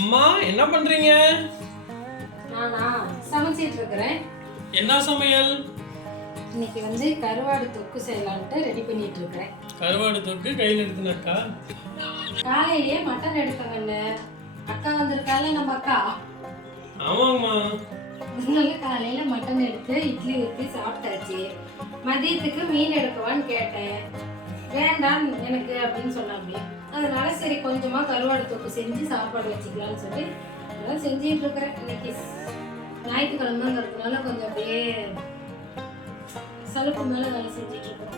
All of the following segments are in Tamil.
அம்மா என்ன பண்றீங்க? நானா சமைச்சிட்டு இருக்கிறேன். என்ன சமையல்? இன்னைக்கு வந்து கருவாடு தொக்கு செய்யலான்ட்டு ரெடி பண்ணிட்டு இருக்கேன். கருவாடு தொக்கு கையில் எடுத்துனக்கா? காலையிலேயே மட்டன் எடுக்கங்கன்னு அக்கா வந்திருக்கால நம்ம அக்கா. ஆமாம்மா. அதனால காலையில மட்டன் எடுத்து இட்லி ஊற்றி சாப்பிட்டாச்சு. மதியத்துக்கு மீன் எடுக்கவான்னு கேட்டேன். வேண்டாம் எனக்கு அப்படின்னு சொன்னாங்க. அதனால சரி கொஞ்சமா கருவாடு தொக்கு செஞ்சு சாப்பாடு வச்சுக்கலாம்னு சொல்லி அதான் செஞ்சுட்டு இருக்கிறேன். இன்னைக்கு ஞாயிற்றுக்கிழமைங்கிறதுனால கொஞ்சம் அப்படியே சலுப்பு மேல வேலை செஞ்சுட்டு இருக்கிறோம்.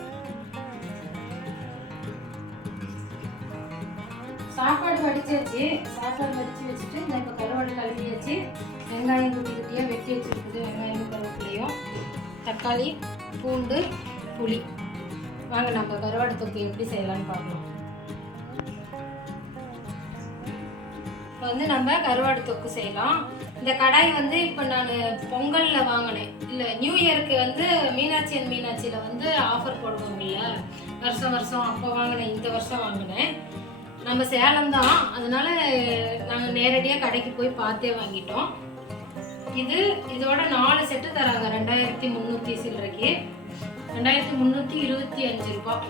சாப்பாடு வடிச்சாச்சு. சாப்பாடு வடிச்சு வச்சுட்டு இந்த இப்போ கருவாடு கழுவி வச்சு வெங்காயம் குட்டி குட்டியாக வெட்டி வச்சுருக்குது. வெங்காயம் கருவேப்பிலையும் தக்காளி பூண்டு புளி. வாங்க நம்ம கருவாடு தொக்கு எப்படி செய்யலாம்னு பார்க்கலாம். இப்போ வந்து நம்ம கருவாடு தொக்கு செய்யலாம். இந்த கடாய் வந்து இப்போ நான் பொங்கலில் வாங்கினேன். இல்லை நியூ இயருக்கு வந்து மீனாட்சி அண்ட் மீனாட்சியில் வந்து ஆஃபர் போடுவாங்கல்ல வருஷம் வருஷம், அப்போ வாங்கினேன். இந்த வருஷம் வாங்கினேன். நம்ம சேலம் தான், அதனால நாங்கள் நேரடியாக கடைக்கு போய் பார்த்தே வாங்கிட்டோம். இதோட 4 செட்டு தராங்க. 2300 சில்லறைக்கு 2325 ரூபாய்.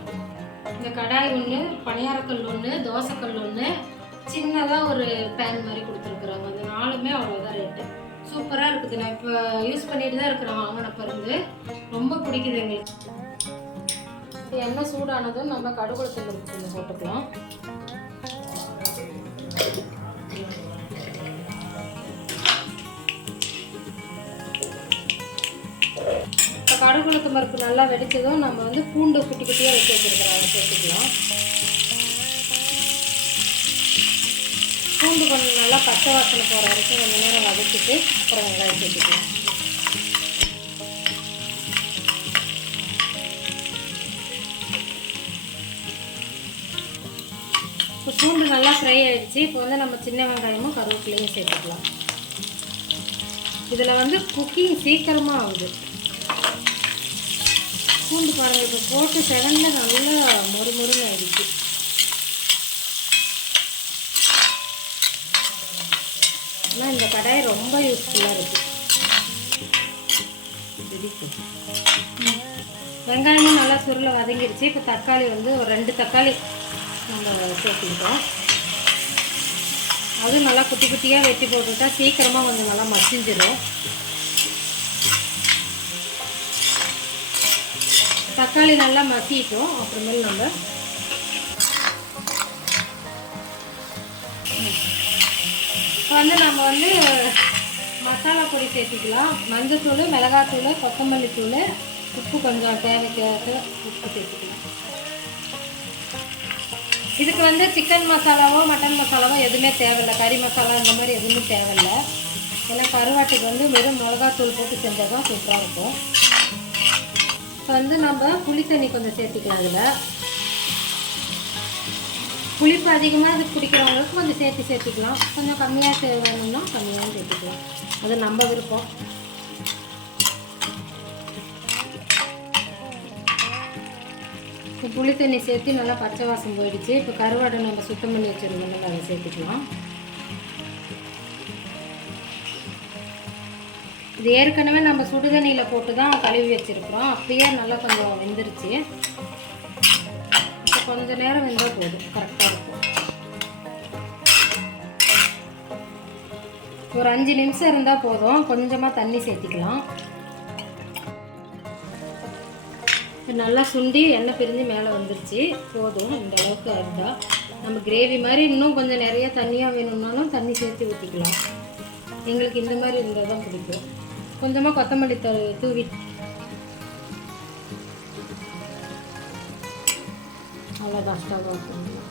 இந்த கடாய் ஒன்று, பணியாரக்கல் ஒன்று, தோசைக்கல் ஒன்று, சின்னதாக ஒரு பேன் மாதிரி கொடுத்துருக்குறாங்க. அந்த 4மே அவ்வளோதான் ரேட்டு. சூப்பராக இருக்குது. நான் இப்போ யூஸ் பண்ணிட்டு தான் இருக்கிறேன். வாங்கினப்ப இருந்து ரொம்ப பிடிக்குது எங்களுக்கு. எண்ணெய் சூடானதும் நம்ம கடுகுளத்தில் கொஞ்சம் போட்டுக்கலாம். இப்போ கடுகுளுத்து பருப்பு நல்லா வெடிச்சதும் நம்ம வந்து பூண்டு குட்டி குட்டியாக வச்சு வச்சுருக்கிறோம். அதை சேர்த்துக்கலாம். பூண்டு கொஞ்சம் நல்லா பச்சை வாசனை போகிற வரைக்கும் கொஞ்சம் நேரம் வதக்கிட்டு அப்புறம் வெங்காயம் சேர்த்துக்கலாம். இப்போ பூண்டு நல்லா ஃப்ரை ஆகிடுச்சு. இப்போ வந்து நம்ம சின்ன வெங்காயமும் கருவேப்பிலையும் சேர்த்துக்கலாம். இதில் வந்து குக்கிங் சீக்கிரமாக ஆகுது. பூண்டு பாருங்கள், இப்போ போட்டு செகண்டில் நல்லா மொறுமொறுன்னு ஆகிடுச்சு. ஆனால் இந்த கடாய் ரொம்ப யூஸ்ஃபுல்லாக இருக்குது. வெங்காயமும் நல்லா சுருளை வதங்கிடுச்சு. இப்போ தக்காளி வந்து ஒரு 2 தக்காளி நம்ம சேர்த்துக்கிட்டோம். அதுவும் நல்லா குட்டி குட்டியாக வெட்டி போட்டுட்டா சீக்கிரமாக கொஞ்சம் நல்லா மசிஞ்சிடும். தக்காளி நல்லா மசிட்டோம். அப்புறமேல் நம்ம இப்போ வந்து மசாலா பொடி சேர்த்துக்கலாம். மஞ்சத்தூள், மிளகாத்தூள், கொத்தமல்லி தூள், உப்பு கொஞ்சம் தேவைக்கேற்ற உப்பு சேர்த்துக்கலாம். இதுக்கு வந்து சிக்கன் மசாலாவோ மட்டன் மசாலாவோ எதுவுமே தேவையில்லை. கறி மசாலா இந்த மாதிரி எதுவுமே தேவையில்லை. ஏன்னா கருவாட்டுக்கு வந்து வெறும் மிளகாத்தூள் போட்டு செஞ்சால் தான் சூப்பராக இருக்கும். இப்போ வந்து நம்ம புளி தண்ணி கொஞ்சம் சேர்த்துக்கலாம். அதில் புளிப்பு அதிகமாக இது பிடிக்கிறவங்களுக்கு கொஞ்சம் சேர்த்துக்கலாம். கொஞ்சம் கம்மியாக வேணும்னா கம்மியாக சேர்த்துக்கலாம். அது நம்ம விருப்பம். இப்போ புளி தண்ணி சேர்த்து நல்லா பச்சை வாசம் போயிடுச்சு. இப்போ கருவாடை நம்ம சுத்தம் பண்ணி வச்சுருந்தோம்னா அதை சேர்த்துக்கலாம். இது ஏற்கனவே நம்ம சுடுதண்ணியில் போட்டு தான் கழுவி வச்சுருக்குறோம். அப்படியே நல்லா கொஞ்சம் வெந்துருச்சு. இப்போ கொஞ்சம் நேரம் வெந்தால் போதும், கரெக்டாக இருக்கும். ஒரு 5 நிமிஷம் இருந்தால் போதும். கொஞ்சமாக தண்ணி சேர்த்திக்கலாம். நல்லா சுண்டி எண்ணெய் பிரிஞ்சு மேலே வந்துருச்சு. போதும், இந்த அளவுக்கு இருந்தால் நம்ம கிரேவி மாதிரி. இன்னும் கொஞ்சம் நிறைய தண்ணியாக வேணும்னாலும் தண்ணி சேர்த்து ஊற்றிக்கலாம். எங்களுக்கு இந்த மாதிரி இருந்தால் தான் பிடிக்கும். கொஞ்சமாக கொத்தமல்லி தூவி அவ்வளோதான். ஸ்டவ் ஆஃப் பண்ணலாம்.